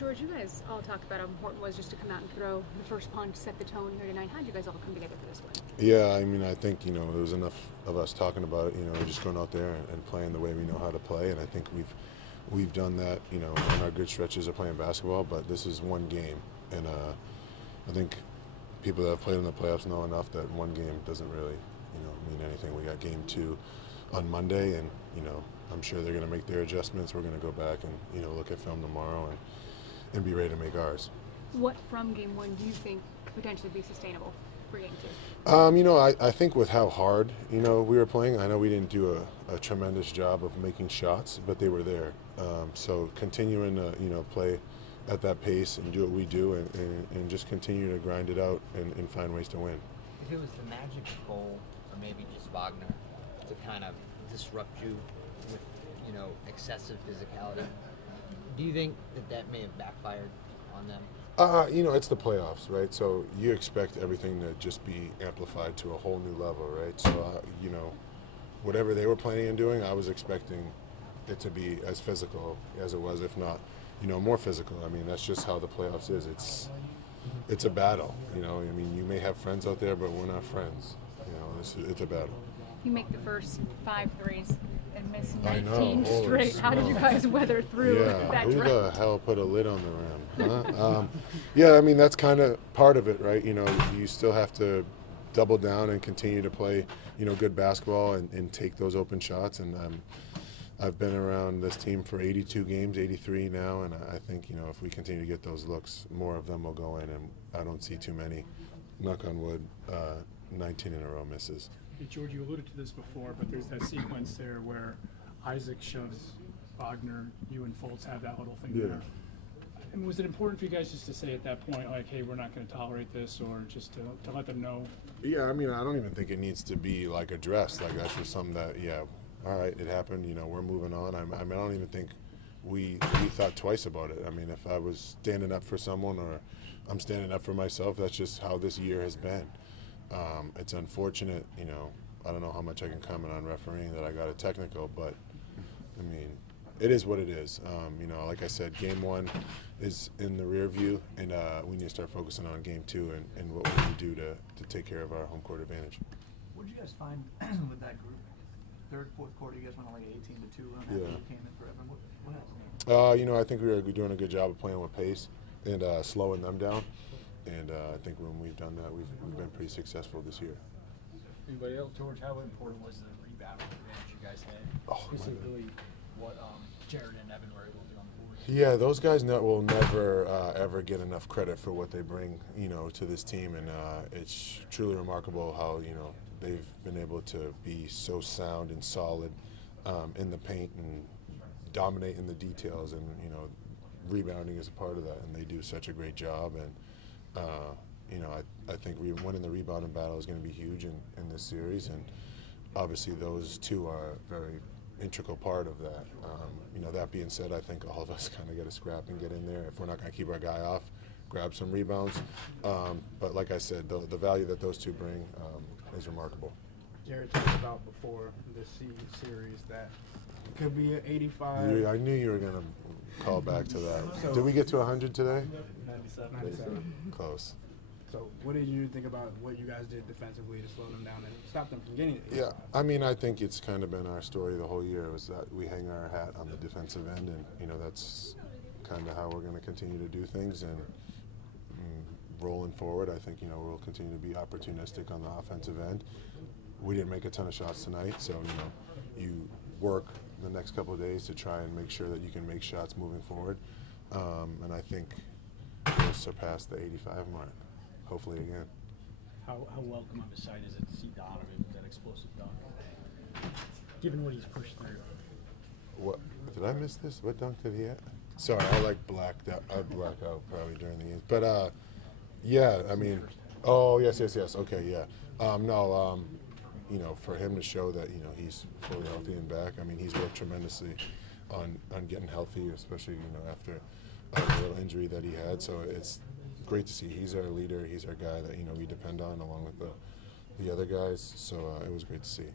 George, you guys all talked about how important it was just to come out and throw the first punch, set the tone here tonight. How did you guys all come together for this one? Yeah, I mean, I think, there was enough of us talking about it, we're just going out there and playing the way we know how to play, and I think we've done that, on our good stretches of playing basketball, but this is one game, and I think people that have played in the playoffs know enough that one game doesn't really, mean anything. We got game 2 on Monday, and, I'm sure they're going to make their adjustments. We're going to go back and, look at film tomorrow and be ready to make ours. What from game 1 do you think could potentially be sustainable for game 2? I think with how hard, we were playing, I know we didn't do a tremendous job of making shots, but they were there. So continuing to, play at that pace and do what we do and just continue to grind it out and find ways to win. If it was the Magic goal, or maybe just Wagner, to kind of disrupt you with, excessive physicality, do you think that may have backfired on them? It's the playoffs, right? So you expect everything to just be amplified to a whole new level, right? So, whatever they were planning on doing, I was expecting it to be as physical as it was, if not, more physical. I mean, that's just how the playoffs is. It's a battle, I mean, you may have friends out there, but we're not friends. It's a battle. You make the first 5 threes and miss I 19 know. straight. How did you guys weather through that Who drought? the hell put a lid on the rim? Huh? Yeah, I mean, that's kind of part of it, right? You still have to double down and continue to play, good basketball and take those open shots. And I've been around this team for 82 games, 83 now, and I think, if we continue to get those looks, more of them will go in, and I don't see too many, knock on wood, 19 in a row misses. Hey, George, you alluded to this before, but there's that sequence there where Isaac shoves Wagner, you and Fultz have that little thing there. And was it important for you guys just to say at that point, like, hey, we're not going to tolerate this, or just to let them know? Yeah, I mean, I don't even think it needs to be, like, addressed. Like, that's just something that, all right, it happened, we're moving on. I mean, I don't even think we thought twice about it. I mean, if I was standing up for someone or I'm standing up for myself, that's just how this year has been. It's unfortunate, I don't know how much I can comment on refereeing that I got a technical, but, I mean, it is what it is. Like I said, game 1 is in the rear view, and we need to start focusing on game 2 and what we need to do to take care of our home court advantage. What did you guys find with that group? Third, fourth quarter, you guys went on like 18-2, and after you came in forever. What happened? I think we were doing a good job of playing with pace and slowing them down. And I think when we've done that, we've been pretty successful this year. Anybody else? George, how important was the rebound advantage you guys had? Specifically, what Jared and Evan were able to do on the board? Yeah, those guys will never ever get enough credit for what they bring, to this team, and it's truly remarkable how they've been able to be so sound and solid in the paint and dominate in the details, and rebounding is a part of that, and they do such a great job. And I think winning the rebounding battle is going to be huge in this series, and obviously those two are a very integral part of that. That being said, I think all of us kind of got to scrap and get in there. If we're not going to keep our guy off, grab some rebounds. But like I said, the value that those two bring is remarkable. Jared talked about before this series that it could be an 85. I knew you were going to call back to that. So, did we get to 100 today? 97. Close. So what did you think about what you guys did defensively to slow them down and stop them from getting to 85? Yeah, I mean, I think it's kind of been our story the whole year, was that we hang our hat on the defensive end, and that's kind of how we're going to continue to do things. And rolling forward, I think we'll continue to be opportunistic on the offensive end. We didn't make a ton of shots tonight, so you work the next couple of days to try and make sure that you can make shots moving forward. And I think we'll surpass the 85 mark, hopefully again. How welcome of a sight is it to see Donovan with that explosive dunk, given what he's pushed through? What did I miss this? What dunk did he have? Sorry, I blacked out. I blacked out probably during the game. But yeah, I mean, oh yes. Okay, yeah. For him to show that he's fully healthy and back. I mean, he's worked tremendously on getting healthy, especially after a little injury that he had. So it's great to see. He's our leader. He's our guy that we depend on, along with the other guys. So it was great to see.